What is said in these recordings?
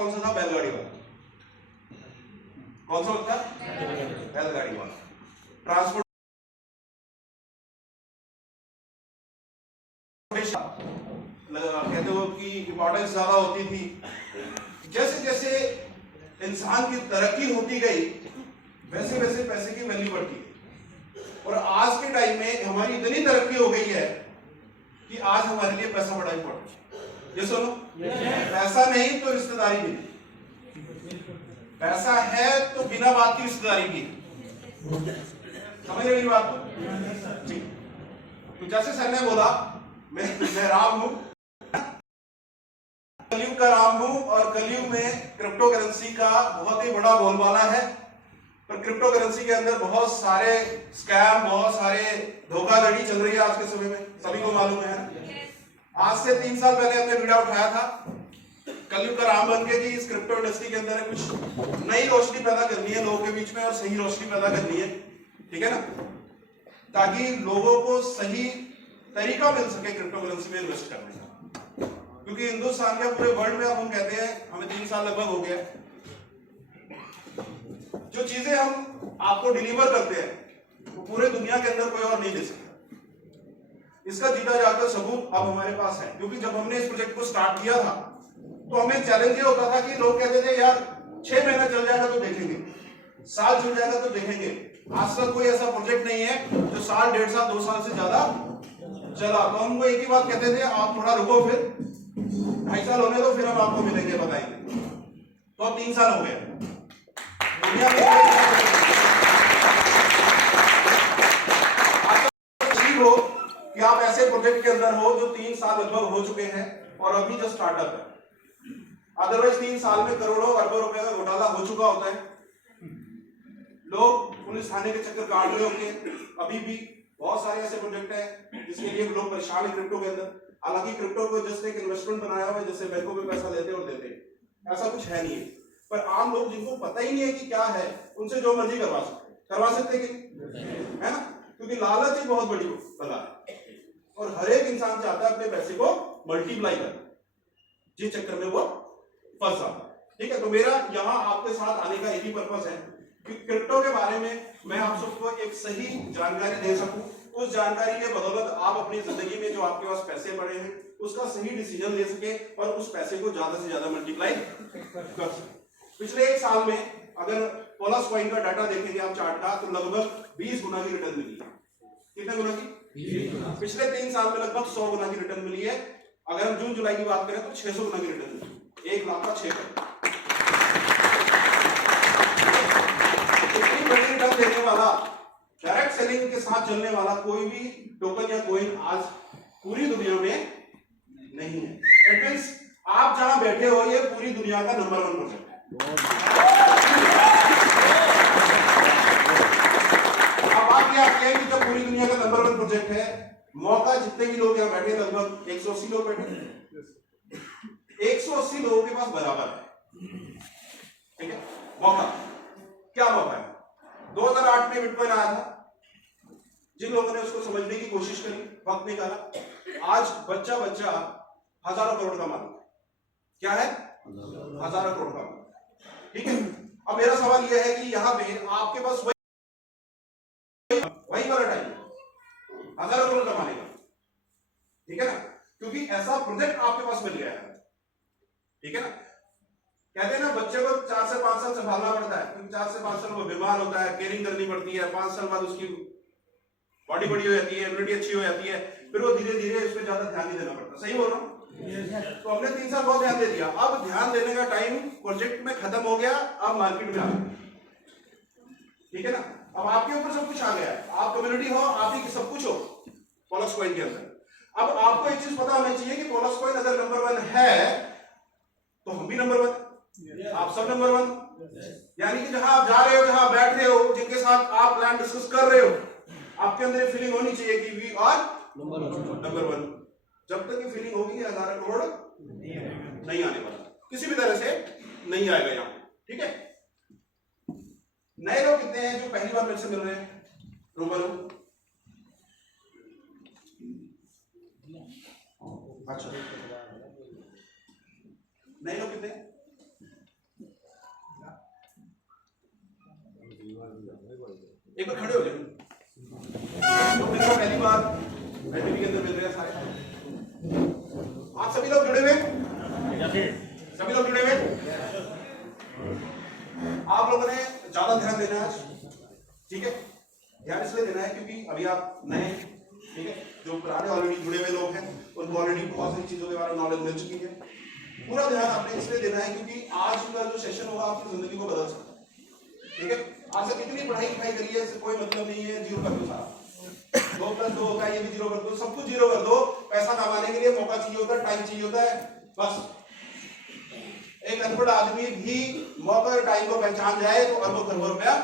कौन सा था? बैलगाड़ी वाला। कौन सा होता है? बैलगाड़ी वाला। ट्रांसपोर्ट कहते हो कि इंपॉर्टेंस ज्यादा होती थी। जैसे जैसे इंसान की तरक्की होती गई वैसे वैसे पैसे की वैल्यू बढ़ती गई, और आज के टाइम में हमारी इतनी तरक्की हो गई है कि आज हमारे लिए पैसा बड़ा इंपॉर्टेंट है। ये सुनो, पैसा नहीं तो रिश्तेदारी भी नहीं, पैसा है तो बिना बात की रिश्तेदारी भी। समझ रहे मेरी बात को? ठीक। तो जैसे सर ने बोला, मैं राम हूं, कलयुग का राम हूं, और कलयुग में क्रिप्टो करेंसी का बहुत ही बड़ा बोलबाला है। पर क्रिप्टो करेंसी के अंदर बहुत सारे स्कैम, बहुत सारे धोखाधड़ी चल रही है आज के समय में, सभी को मालूम है ना? आज से 3 साल पहले हमने वीडियो उठाया था कलयुग का राम बन के कि इस क्रिप्टो इंडस्ट्री के अंदर कुछ नई रोशनी पैदा करनी है लोगों के बीच में, और सही रोशनी पैदा करनी है, ठीक है ना, ताकि लोगों को सही तरीका मिल सके क्रिप्टो करेंसी में इन्वेस्ट करने का। क्योंकि हिंदुस्तान के पूरे वर्ल्ड में अब हम कहते हैं, हमें 3 साल लगभग हो गया, जो चीजें हम आपको डिलीवर करते हैं वो पूरे दुनिया के अंदर कोई और नहीं दे सकता। इसका जीता जागता सबूत अब हमारे पास है। क्योंकि जब हमने इस प्रोजेक्ट को स्टार्ट किया था तो हमें चैलेंज ये होता था कि लोग कहते थे यार 6 महीना चल जाएगा तो देखेंगे, साल चल जाएगा तो देखेंगे। आज तक कोई ऐसा प्रोजेक्ट नहीं है जो साल, 1.5 साल, 2 साल से ज्यादा चला। तो हमको एक ही बात कहते थे, आप थोड़ा रुको, फिर 2.5 साल होने दो, फिर हम आपको मिलेंगे, बताएंगे। तो अब 3 साल हो गए। दुनिया में हो कि आप ऐसे प्रोजेक्ट के अंदर हो जो 3 साल लगभग हो चुके हैं और अभी जो स्टार्टअप है। अदरवाइज 3 साल में करोड़ों अरबों रुपए का घोटाला हो चुका होता है, लोग पुलिस थाने के चक्कर काट रहे होंगे। अभी भी बहुत सारे ऐसे प्रोजेक्ट हैं जिसके लिए लोग परेशान है क्रिप्टो के अंदर। हालांकि क्रिप्टो को जस्ट एक इन्वेस्टमेंट बनाया हुआ है, जैसे बैंकों में पैसा लेते और देते, ऐसा कुछ है नहीं है। पर आम लोग जिनको पता ही नहीं है कि क्या है, उनसे जो मर्जी करवा सकते कि है ना? क्योंकि लालच ही बहुत बड़ी बला है, और हर एक इंसान चाहता है अपने पैसे को मल्टीप्लाई करना, जिस चक्कर में वो फंस जाता है। ठीक है, तो मेरा यहाँ आपके साथ आने का एक ही पर्पस है कि क्रिप्टो के बारे में मैं आप सबको एक सही जानकारी दे सकूं। उस जानकारी के बदौलत आप अपनी जिंदगी में जो आपके पास पैसे पड़े हैं उसका सही डिसीजन ले सके और उस पैसे को ज्यादा से ज्यादा मल्टीप्लाई कर सके। पिछले 1 साल में अगर पोलस कॉइन का डाटा देखेंगे आप चार्ट का, तो लगभग 20 गुना की रिटर्न मिली है। कितने गुना की? पिछले 3 साल में लगभग 100 गुना की रिटर्न मिली है। अगर हम जून जुलाई की बात करें तो 600 गुना की रिटर्न मिली, 1 लाख का 6 करोड़। इतनी बड़ी रिटर्न देने वाला, डायरेक्ट सेलिंग के साथ चलने वाला कोई भी टोकन या कॉइन आज पूरी दुनिया में नहीं है। इट मींस आप जहां बैठे हो ये पूरी दुनिया का नंबर 1 प्रोजेक्ट है। अब बात यह आती है कि जब पूरी दुनिया का नंबर 1 प्रोजेक्ट है, मौका जितने भी लोग यहाँ बैठे, लगभग 180 लोग बैठे, 180 लोगों के पास बराबर है। ठीक है, मौका क्या मौका है? 2008 में बिटकॉइन आया था, जिन लोगों ने उसको समझने की कोशिश करी, वक्त निकाला, आज बच्चा बच्चा हजारों करोड़ का मालिक है। क्या है? हजारों करोड़ का मालिक। ठीक है, अब मेरा सवाल यह है कि यहाँ पे आपके पास वही वाला टाइम हजारों करोड़ कमाने का, ठीक है ना? क्योंकि ऐसा प्रोजेक्ट आपके पास मिल गया है। ठीक है ना? कहते हैं ना, बच्चे को 4 से 5 साल संभालना पड़ता है, क्योंकि 4 से 5 साल वो बीमार होता है, केयरिंग करनी पड़ती है। 5 साल बाद उसकी बॉडी बड़ी हो जाती है, इम्यूनिटी अच्छी हो जाती है, फिर वो धीरे धीरे उस पर ज्यादा ध्यान नहीं देना पड़ता। सही बोल रहा हूं? तो हमने 3 साल बहुत ध्यान दे दिया। अब ध्यान देने का टाइम प्रोजेक्ट में खत्म हो गया, अब मार्केट में आ गया। ठीक है ना? अब आपके ऊपर सब कुछ आ गया है, आप कम्युनिटी हो, आप ही सब कुछ हो पोलस कॉइन के अंदर। अब आपको एक चीज पता होनी चाहिए कि पोलस कॉइन अगर नंबर 1 है तो हम भी नंबर 1, आप सब नंबर 1। यानी कि जहां आप जा रहे हो, जहां बैठ रहे हो, जिनके साथ आप प्लान डिस्कस कर रहे हो, आपके अंदर फीलिंग होनी चाहिए कि वी आर नंबर 1। जब तक ये फीलिंग होगी 1000 करोड़ नहीं आने वाला, किसी भी तरह से नहीं आएगा यहाँ। ठीक है, नए लोग कितने हैं जो पहली बार मेरे से मिल रहे हैं? रूबरू? अच्छा, नए लोग कितने हैं? एक बार खड़े हो जाओ। तो मेरे को पहली बार एनडीबी के अंदर मिल रहे हैं सारे, आप सभी लोग जुड़े हुए, सभी लोग जुड़े हुए। आप लोगों ने ज्यादा ध्यान देना है आज, ठीक है? ध्यान इसलिए देना है क्योंकि अभी आप नए, ठीक है? जो पुराने ऑलरेडी जुड़े हुए लोग हैं उनको ऑलरेडी बहुत सारी चीजों के बारे में नॉलेज मिल चुकी है। पूरा ध्यान आपने इसलिए देना है क्योंकि आज का जो सेशन होगा आपकी जिंदगी को बदल सकता है, ठीक है? आज से कितनी पढ़ाई लिखाई करी है इससे कोई मतलब नहीं है, जीरो कर दो सारा। 2+2 होगा, ये भी जीरो कर दो, सब कुछ जीरो कर दो। पैसा कमाने के लिए मौका चाहिए होता है, टाइम चाहिए होता है, बस। एक अनपढ़ आदमी भी मौका और टाइम को पहचान जाए तो अरबों खरबों रुपया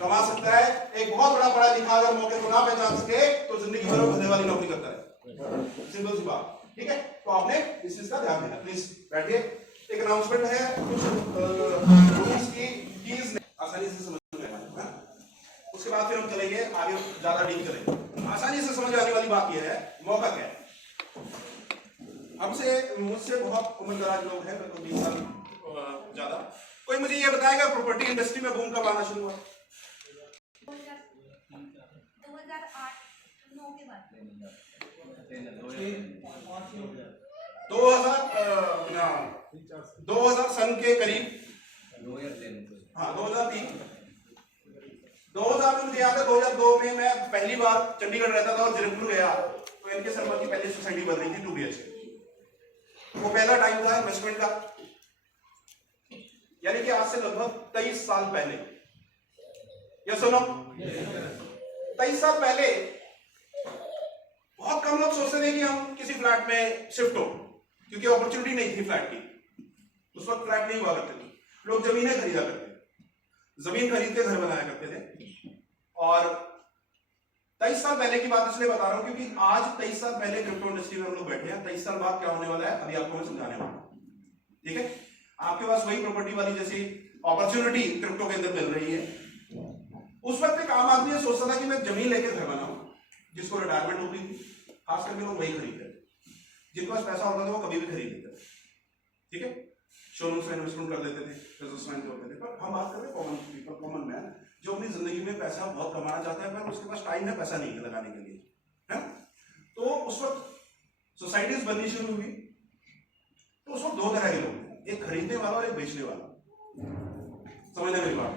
कमा सकता है। एक बहुत बड़ा पढ़ा लिखा अगर मौके को ना पहचान सके तो जिंदगी भर भले वाली नौकरी करता है, सिंपल सी बात, ठीक है? तो आपने इस चीज का ध्यान देना। प्लीज बैठिए। एक अनाउंसमेंट है, कुछ रूल्स की कीज आसानी से समझ में आएगा, उसके बाद फिर हम चलेंगे आगे, ज्यादा डील करेंगे। आसानी से समझ आने वाली बात यह है, मौका क्या है। हमसे मुझसे बहुत उम्रदराज लोग हैं, बिल्कुल 20 साल ज्यादा। कोई मुझे ये बताएगा प्रॉपर्टी इंडस्ट्री में बूम कब आना शुरू हुआ? 2008-9 के बाद 2000 सन के करीब, हाँ 2003, 2000 में मुझे याद है 2002 में मैं पहली बार चंडीगढ़ रहता था और जीरकपुर गया तो इनके शर्मा की पहली सोसाइटी बन रही थी 2 BHK। वो पहला टाइम था इन्वेस्टमेंट का, यानी कि आज से लगभग 23 साल पहले। या सुनो, 23 साल पहले बहुत कम लोग सोचते थे कि हम किसी फ्लैट में शिफ्ट हो, क्योंकि अपॉर्चुनिटी नहीं थी फ्लैट की। उस वक्त फ्लैट नहीं हुआ करते थे, लोग जमीनें खरीदा करते थे, जमीन खरीद के घर बनाया करते थे। और 23 साल पहले की बात इसलिए बता रहा हूं क्योंकि आज 23 साल पहले क्रिप्टो इंडस्ट्री में हम लोग बैठे हैं। 23 साल बाद क्या होने वाला है अभी आपको मैं समझाने वाला हूं, ठीक है? आपके पास वही प्रॉपर्टी वाली जैसी अपॉर्चुनिटी क्रिप्टो के अंदर मिल रही है। उस वक्त एक आम आदमी सोचता था कि मैं जमीन लेकर घर बनाऊं, जिसको रिटायरमेंट होती थी, खास करके लोग वही खरीदते थे। जिनके पास पैसा होता था वो कभी भी खरीद लेते थे, ठीक है? शोरूम्स में इन्वेस्टमेंट कर देते थे, बिजनेसमैन जो होते थे। पर हम बात कर रहे हैं कॉमन पीपल, कॉमन मैन, जो अपनी जिंदगी में पैसा बहुत कमाना चाहता है पर उसके पास टाइम है पैसा नहीं है लगाने के लिए, है? तो उस वक्त सोसाइटीज बननी शुरू हुई। तो उस वक्त 2 तरह के लोग थे, एक खरीदने वाला और एक बेचने वाला। समझने मेरी बात?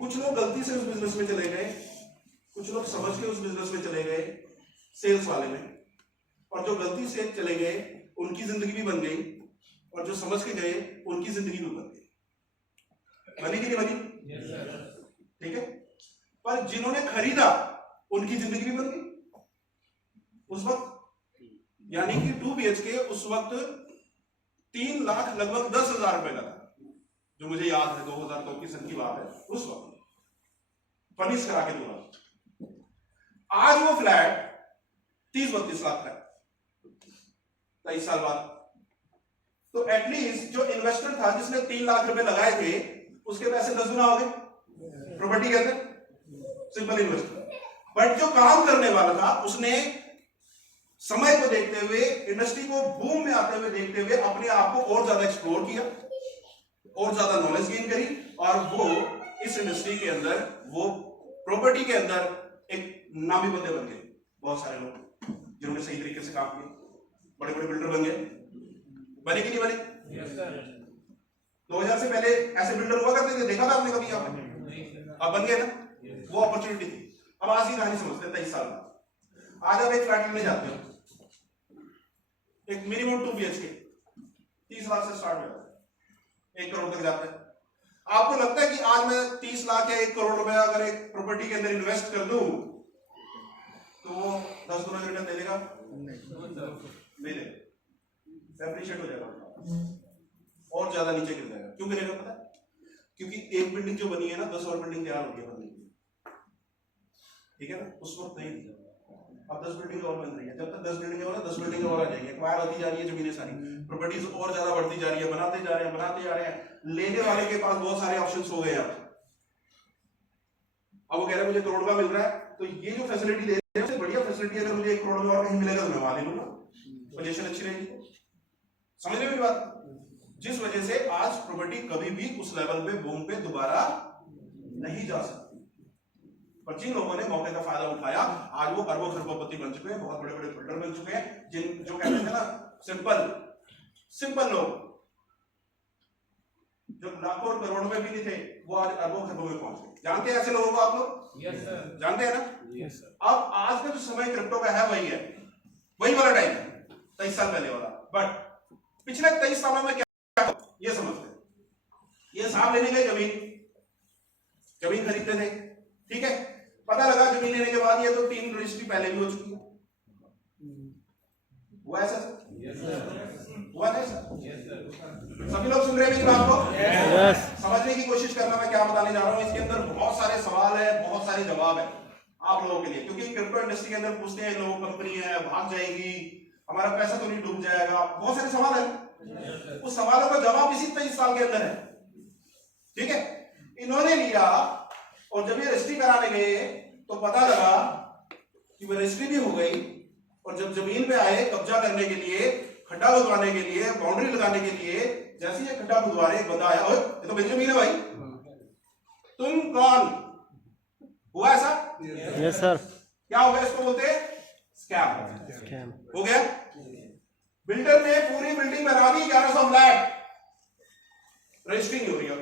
कुछ लोग गलती से उस बिजनेस में चले गए, कुछ लोग समझ के उस बिजनेस में चले गए, सेल्स वाले में। और जो गलती से चले गए उनकी जिंदगी भी बन गई, और जो समझ के गए उनकी जिंदगी भी बन गई। बनी कि नहीं बनी? ठीक है? पर जिन्होंने खरीदा उनकी जिंदगी भी बन गई उस वक्त। यानी कि 2 BHK उस वक्त 3 लाख लगभग 10,000 रुपए का था, जो मुझे याद है 2002 की सन की बात है। उस वक्त फर्निश करा के दूंगा। आज वो फ्लैट 30-32 लाख का है 23 साल बाद। तो एटलीस्ट जो इन्वेस्टर था जिसने 3 लाख रुपए लगाए थे उसके पैसे 10 गुना हो गए प्रॉपर्टी के अंदर, सिंपल इन्वेस्टर। बट जो काम करने वाला था उसने समय को देखते हुए, इंडस्ट्री को बूम में आते हुए देखते हुए अपने आप को और ज्यादा एक्सप्लोर किया, और ज्यादा नॉलेज गेन करी, और वो इस इंडस्ट्री के अंदर, वो प्रॉपर्टी के अंदर एक नामी बंदे बन गए। बहुत सारे लोग जिन्होंने सही तरीके से काम किया, बड़े बड़े बिल्डर बन गए। बने कि नहीं बने? 2000 से पहले ऐसे बिल्डर हुआ करते थे, देखा था आपने कभी? यहाँ पे अब बन गए ना, वो अपॉर्चुनिटी थी। अब आज की कहानी समझते हैं। 23 साल में आज आप एक फ्लैट लेने जाते हो, एक मिनिमम 2 BHK 30 लाख से स्टार्ट हो जाता है, 1 करोड़ तक जाता है। आपको लगता है कि आज मैं 30 लाख या 1 करोड़ रुपया अगर एक प्रॉपर्टी के अंदर इन्वेस्ट कर दूं तो वो 10 गुना रिटर्न दे देगा? नहीं देगा, एप्रिशिएट हो जाएगा और ज्यादा नीचे गिर जाएगा। क्यों गिरेगा पता है? क्योंकि एक बिल्डिंग जो बनी है ना, 10 और बिल्डिंग तैयार हो गई है बनने के लिए, ठीक है ना? उस वक्त नहीं थी, अब 10 बिल्डिंग और बन रही है। जब तक 10 बिल्डिंग हो रहा है 10 बिल्डिंग और आ जाएंगे, एक्वायर होती जा रही है जमीनें सारी, प्रॉपर्टीज और ज्यादा बढ़ती जा रही है, बनाते जा रहे हैं, बनाते जा रहे हैं। लेने वाले के पास बहुत सारे ऑप्शंस हो गए अब वो कह रहे हैं मुझे करोड़ का मिल रहा है, तो ये जो फैसिलिटी दे रहे हैं उससे बढ़िया फैसिलिटी अगर मुझे 1 करोड़ में और कहीं मिलेगा तो मैं वहां ले लूंगा, पोजीशन अच्छी रहेगी। समझ रहे मेरी बात? जिस वजह से आज प्रॉपर्टी कभी भी उस लेवल पे बूम पे दोबारा नहीं जा सकती। पर जिन लोगों ने मौके का फायदा उठाया आज वो अरबों खरबोपति बन चुके हैं, बहुत बड़े बड़े बिल्डर बन चुके हैं। जिन जो कहते थे ना सिंपल लोग जो लाखों और करोड़ों में भी नहीं थे, वो आज अरबों खरबों में पहुंच गए। जानते हैं ऐसे लोगों को आप लोग? Yes sir. जानते हैं ना? Yes sir. अब आज का जो समय क्रिप्टो का है वही है, वही वाला टाइम है 23 साल पहले वाला। बट पिछले 23 सालों में क्या ये समझते हैं, ये साहब लेने गए जमीन खरीदते थे, ठीक है, पता लगा जमीन लेने के बाद ये तो 3 रजिस्ट्री पहले भी हो चुकी है। हुआ ऐसा सर? Yes sir. हुआ नहीं सर? सभी लोग सुन रहे हैं मेरी बात को? यस। समझने की कोशिश करना मैं क्या बताने जा रहा हूं। इसके अंदर बहुत सारे सवाल है, बहुत सारे जवाब है आप लोगों के लिए, क्योंकि क्रिप्टो इंडस्ट्री के अंदर पूछते हैं लोग, कंपनी है भाग जाएगी, हमारा पैसा तो नहीं डूब जाएगा, बहुत सारे सवाल है। उस सवालों का जवाब इसी 23 साल के अंदर है, ठीक है। इन्होंने लिया और जब ये रजिस्ट्री कराने गए तो पता लगा कि वो रजिस्ट्री भी हो गई, और जब जमीन पे आए कब्जा करने के लिए, खड्डा खुदवाने के लिए, बाउंड्री लगाने के लिए, जैसे ये खड्डा खुदवा रहे, एक बंदा आया, ओए ये तो मेरी जमीन है भाई, तुम कौन? हुआ ऐसा? Yes sir. क्या हो गया? इसको बोलते हैं स्कैम। हो गया। बिल्डर ने पूरी बिल्डिंग बना दी 1100 फ्लैट, रजिस्ट्री नहीं हो रही है,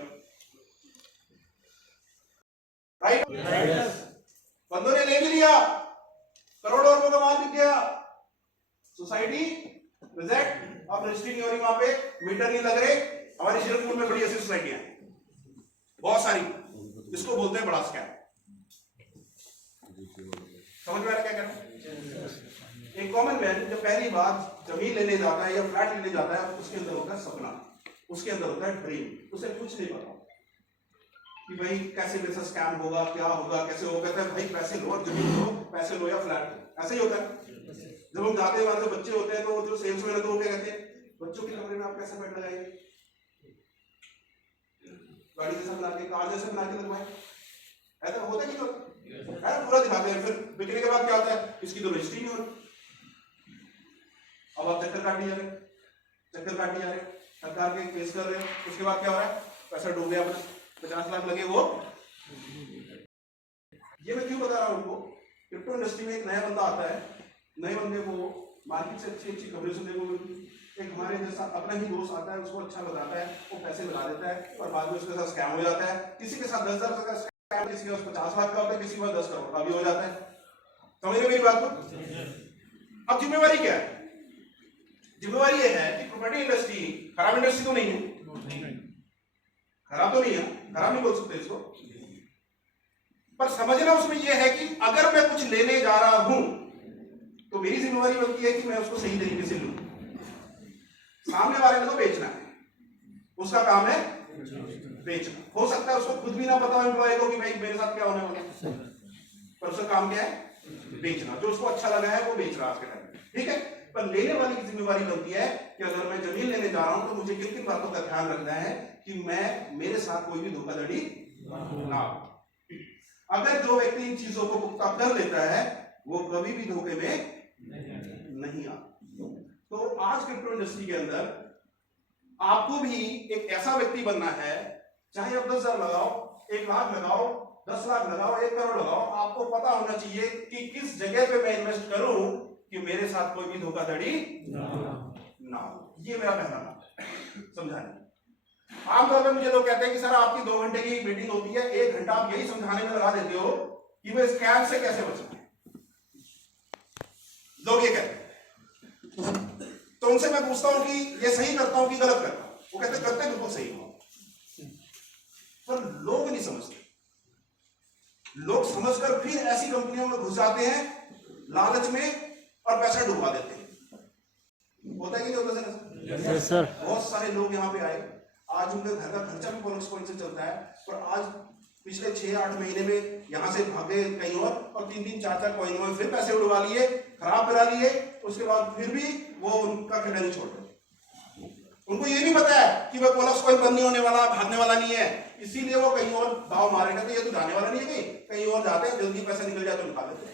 राइट? बंदों ने ले भी लिया, करोड़ों रुपए का माल बिक गया, सोसाइटी रिजेक्ट, अब रजिस्ट्री नहीं हो रही, वहां पे मीटर नहीं लग रहे। हमारी शिरकपुर में बड़ी ऐसी सोसाइटियां हैं, बहुत सारी, इसको बोलते हैं बड़ा स्कैम। समझ में आ रहा क्या कहना है? एक कॉमन मैन जब पहली बार जमीन लेने जाता है या फ्लैट लेने जाता है, उसके अंदर होता है सपना, उसके अंदर होता है ड्रीम, उसे कुछ नहीं पता कि भाई कैसे मेरे साथ स्कैम होगा, क्या होगा, कैसे होगा। कहता है भाई पैसे लो, जमीन लो, पैसे लो या फ्लैट लो, ऐसे ही होता है। जब हम जाते हैं वहां से बच्चे होते हैं तो जो सेल्समैन है तो वो क्या कहते हैं, बच्चों के कमरे में आप कैसे बेड लगाएंगे, गाड़ी जैसा बना के, कार जैसा बना के लगवाए, ऐसा होता है कि नहीं? पूरा दिखाते हैं। फिर बिकने के बाद क्या होता है, इसकी तो रजिस्ट्री नहीं हो रही। अब आप चक्कर काट जा रहे, सरकार के केस कर रहे हैं, उसके बाद क्या हो रहा है, पैसा डूब गया अपना, 50 लाख लगे वो। ये मैं क्यों बता रहा हूं उनको? क्रिप्टो इंडस्ट्री में एक नया बंदा आता है, नए बंदे को मार्केट से अच्छी खबरें सुनने को मिलती है। एक हमारे जैसा अपना ही दोस्त आता है, उसको अच्छा बताता है, वो पैसे लगा देता है और बाद में उसके साथ स्कैम हो जाता है। किसी के साथ 10,000 का स्कैम, किसी के पास 50 लाख का होता है, किसी के पास 10 करोड़ का भी हो जाता है। समझ रहे मेरी बात को? अब जिम्मेवारी क्या है? जिम्मेवारी ये है कि प्रॉपर्टी इंडस्ट्री खराब इंडस्ट्री तो नहीं है, खराब तो नहीं है, खराब नहीं बोल सकते इसको, पर समझना उसमें यह है कि अगर मैं कुछ लेने जा रहा हूं तो मेरी जिम्मेवारी बनती है कि मैं उसको सही तरीके से लूं। सामने वाले ने तो बेचना है, उसका काम है बेचना। हो सकता है उसको खुद भी ना पता हो एम्प्लॉय को कि भाई मेरे साथ क्या होने वाला है, पर उसका काम क्या है, बेचना। जो उसको अच्छा लगा है वो बेच रहा है आज के टाइम में, ठीक है। पर लेने वाली की जिम्मेवारी बनती है कि अगर मैं जमीन लेने जा रहा हूं तो मुझे किन किन बातों का ध्यान रखना है कि मेरे साथ कोई भी धोखाधड़ी ना हो। अगर जो व्यक्ति इन चीजों को पुख्ता कर लेता है वो कभी भी धोखे में नहीं आता। तो आज क्रिप्टो इंडस्ट्री के अंदर आपको भी एक ऐसा व्यक्ति बनना है, चाहे आप 10,000 लगाओ, 1 लाख लगाओ, 10 लाख लगाओ, 1 करोड़ लगाओ, आपको पता होना चाहिए कि किस जगह पे मैं इन्वेस्ट करूं कि मेरे साथ कोई भी धोखाधड़ी ना हो। ये मेरा पहला बात है समझाने। आमतौर पर मुझे लोग कहते हैं कि सर आपकी 2 घंटे की मीटिंग होती है, 1 घंटा आप यही समझाने में लगा देते हो कि वो स्कैम से कैसे बचना है। लोग ये कहते हैं, तो उनसे मैं पूछता हूं कि ये सही करता हूं कि गलत करता हूं? वो कहते करते बिल्कुल सही हो, पर लोग नहीं समझते। लोग समझकर फिर ऐसी कंपनियों में घुस जाते हैं लालच में और पैसा डुबा देते हैं। होता है कि नहीं होता सर? बहुत सारे लोग यहाँ पे आए, आज उनके घर का खर्चा भी बोनस पॉइंट से चलता है, पर आज पिछले 6-8 महीने में यहाँ से भागे कहीं और 3-3, 4-4 कॉइनों में फिर पैसे उड़वा लिए, खराब करा लिए, उसके बाद फिर भी वो उनका खेला नहीं छोड़ रहे। उनको ये भी पता है कि वह बोनस कॉइन बंद नहीं होने वाला, भागने वाला नहीं है, इसीलिए वो कहीं और दाव मारेगा। तो ये तो जाने वाला नहीं है, कहीं और जाते हैं, जल्दी पैसा निकल जाए तो निकाल लेते हैं।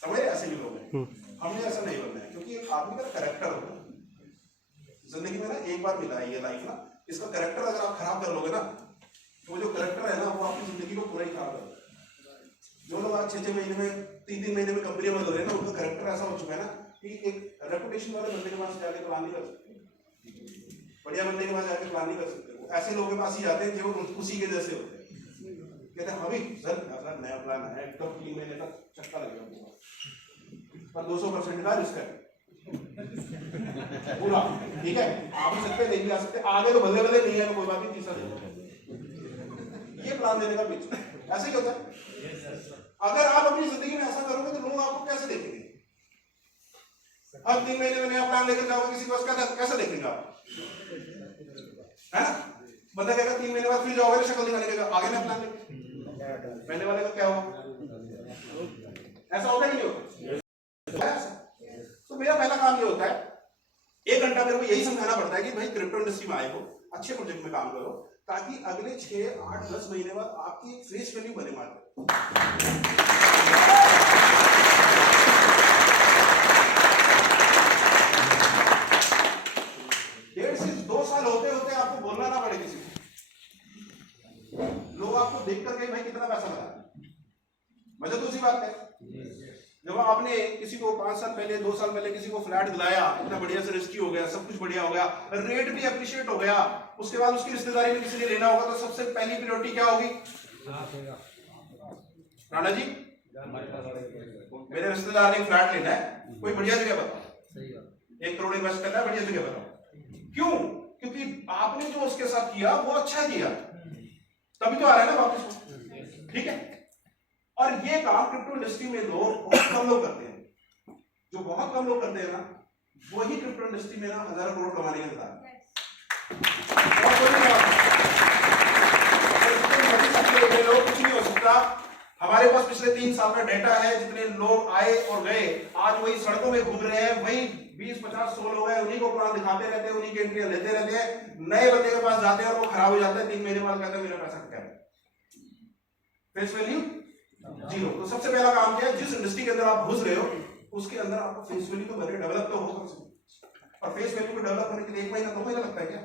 समझ रहे? ऐसे भी लोग हैं। हमने ऐसा नहीं बनना है, क्योंकि एक आदमी का कैरेक्टर होता है जिंदगी में ना, एक बार मिला है ये लाइफ ना, इसका करेक्टर अगर आप खराब कर लोगे ना, तो वो जो करेक्टर है ना वो आपकी जिंदगी को पूरा ही खराब कर देगा। जो लोग आज 6-6 महीने में 3-3 महीने में कंपनी में लग रहे हैं ना, उनका करेक्टर ऐसा हो चुका है ना कि एक रेपुटेशन वाले बंदे के पास जाके प्लान नहीं कर सकते, बढ़िया बंदे के पास जाके प्लान नहीं कर सकते। वो ऐसे लोगों के पास ही जाते हैं जो उसी के जैसे होते हैं, कहते हैं अभी सर नया प्लान है एकदम 3 महीने तक चक्का लगेगा पर 200% का रिस्क है पूरा, ठीक है। आप भी सकते नहीं भी आ सकते, आगे तो बल्ले बल्ले नहीं है तो कोई बात नहीं, तीसरा ये प्लान देने का बीच ऐसे ही होता है। अगर आप अपनी जिंदगी में ऐसा करोगे तो लोग आपको कैसे देखेंगे? अब 3 महीने में नया प्लान लेकर जाओगे किसी को, कैसे देखेंगे आप, है ना? बंदा कहेगा 3 महीने बाद फिर जाओगे शक्ल दिखाने के आगे नया प्लान लेके, पहले वाले का क्या हुआ? ऐसा होता ही नहीं होता। तो मेरा पहला काम ये होता है, 1 घंटा मेरे को यही समझाना पड़ता है कि भाई क्रिप्टो इंडस्ट्री में आए हो, अच्छे प्रोजेक्ट में काम करो, ताकि अगले 6, 8, 10 महीने बाद आपकी फेस वैल्यू बने मार्केट। 1.5 से 2 साल होते होते आपको बोलना ना पड़े किसी को, लोग आपको देख कर कहें भाई कितना पैसा लगा। मजा तो उसी बात है, जब आपने किसी को 5 साल पहले 2 साल पहले किसी को फ्लैट दिलाया, इतना बढ़िया से रजिस्ट्री हो गया, सब कुछ बढ़िया हो गया, रेट भी अप्रिशिएट हो गया, उसके बाद उसकी रिश्तेदारी में किसी ने लेना होगा तो सबसे पहली प्रायोरिटी क्या होगी? राणा जी मेरे रिश्तेदार ने फ्लैट लेना है, कोई बढ़िया जगह बताओ, 1 करोड़ इन्वेस्ट करना है, बढ़िया जगह बताओ। क्यों? क्योंकि आपने जो उसके साथ किया वो अच्छा किया, तभी तो आ रहा है ना वापस, ठीक है। और ये काम क्रिप्टो इंडस्ट्री में लोग बहुत कम लोग करते हैं, जो बहुत कम लोग करते हैं ना, वही क्रिप्टो इंडस्ट्री में ना हजारों करोड़ कमाने का इंतजार है। लोग कुछ नहीं हो सकता। हमारे पास पिछले 3 साल का डेटा है, जितने लोग आए और गए आज वही सड़कों में घूम रहे हैं, वही 20, 50, 100 लोग हैं, उन्हीं को प्लान दिखाते रहते हैं, उन्हीं की एंट्रियां लेते रहते हैं। नए बंदे के पास जाते हैं और वो खराब हो जाता है, 3 महीने बाद कहते हैं मेरा पैसा क्या है, फेस वैल्यू 0। तो सबसे पहला काम क्या है, जिस इंडस्ट्री के अंदर आप घुस रहे हो उसके अंदर आपको फेस वैल्यू तो बने, डेवलप तो हो कम से कम। और फेस वैल्यू को डेवलप होने के लिए 1 महीना 2 महीना लगता है क्या?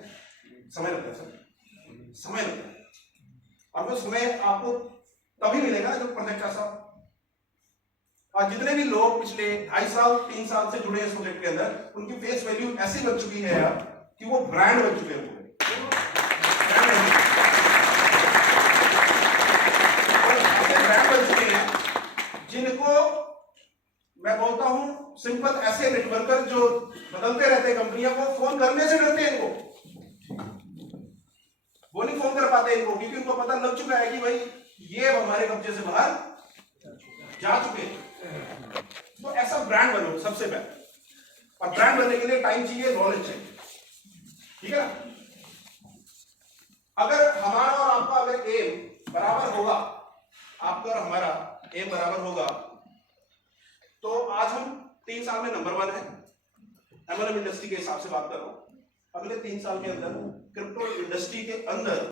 समय लगता है सर, समय लगता है। और वो समय आपको तभी मिलेगा जब प्रोजेक्ट ऐसा। और जितने भी लोग पिछले 2.5 साल 3 साल से जुड़े इस प्रोजेक्ट के अंदर, उनकी फेस वैल्यू ऐसी बन चुकी है कि वो ब्रांड बन चुके हैं, जिनको मैं बोलता हूं सिंपल ऐसे नेटवर्कर जो बदलते रहते हैं कंपनियां, वो फोन करने से डरते हैं इनको, वो नहीं फोन कर पाते इनको, क्योंकि उनको पता लग चुका है कि भाई ये हमारे कब्जे से बाहर जा चुके हैं। तो ऐसा ब्रांड बनो सबसे पहले, और ब्रांड बनने के लिए टाइम चाहिए, नॉलेज चाहिए, ठीक है ना। अगर हमारा और आपका अगर एम बराबर होगा, आपका और हमारा एम बराबर होगा, तो आज हम 3 साल में नंबर 1 है एमएलएम इंडस्ट्री के हिसाब से बात कर रहा हूं। अगले 3 साल के अंदर क्रिप्टो इंडस्ट्री के अंदर